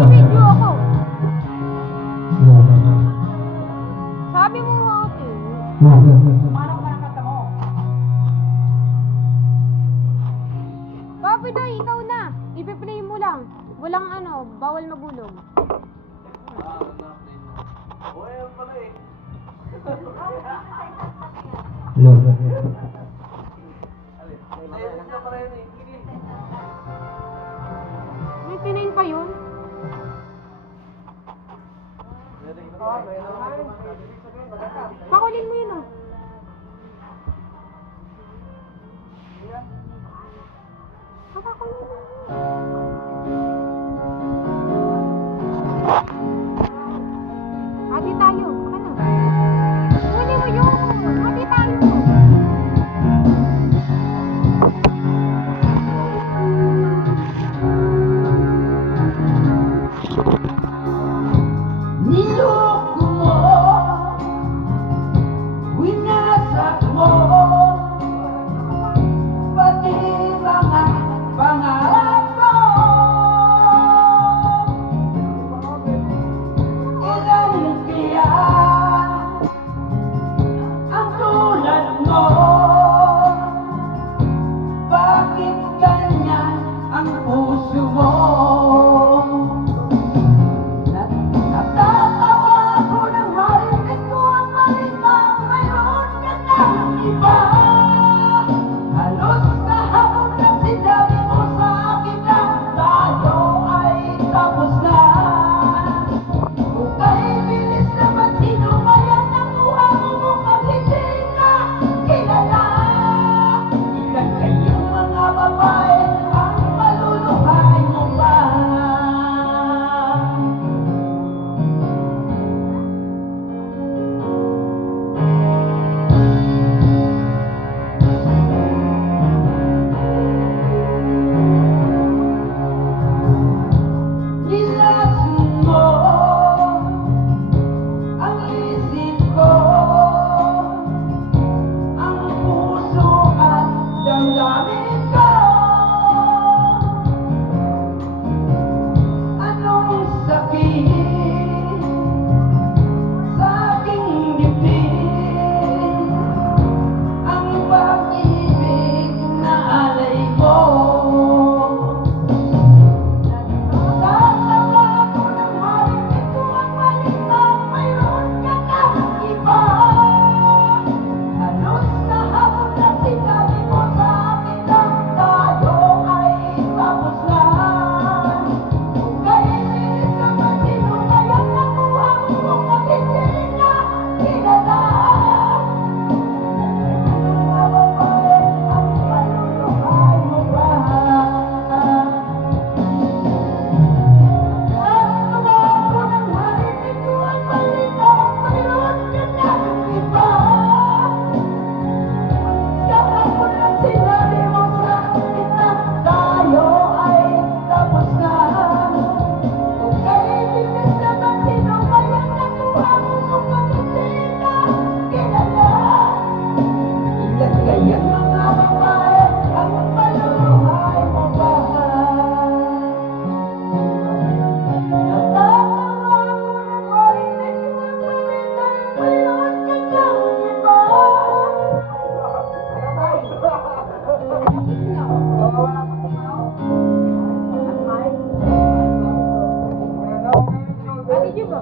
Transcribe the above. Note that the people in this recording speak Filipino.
Nag-video ako. Sabi mo nga ako eh. Paano ka nakanta mo? Papi Doy, ikaw na. Ipi-play mo lang. Walang ano, bawal magulong. May tinayin pa yun? Pakulin mo yun oh. Pakulin mo. Hati tayo. Ano? Kunin mo yun. Hati tayo. Niloko mo, winasak mo, pati mga pangarap ko. Ilan kaya ang tulad mo? Bakit ganyan ang puso mo? Natatawa ako nang marinig ko ang balitang mayroon ka ng iba. Halos kahapon na sinabi mo sa akin na tayo ay tapos na. Kung bilis naman, sino kaya nakuha mo mukhang hindi ka kilala? Ilan kayong mga babae ang maluluhay mo ba? Nilason mo ang isip ko, ang puso at damdamin ko. Anong sakit sa aking dibdib? Ang pag-ibig na alay mo. Natatawa ako nang marinig ko ang balitang mayroon ka ng iba. Halos kahapon na sinabi mo sa akin na tayo ay tapos na. Kung bilis naman, sino kaya nakuha mo mukhang hindi ka kilala? Mga babae ang maluluhay mo ba? Natatawa ako nang marinig ko ang balitang mayroon ka ng iba. Kahapon lang sinabi mo sa akin na tayo ay tapos na. Kung bilis naman, sino kaya nakuha mo mukhang hindi ka kilala? Ilan kayang mga babae ang maluluhay mo ba? Natatawa ako nang marinig ko ang balitang mayroon ka ng iba. Ate Jugo.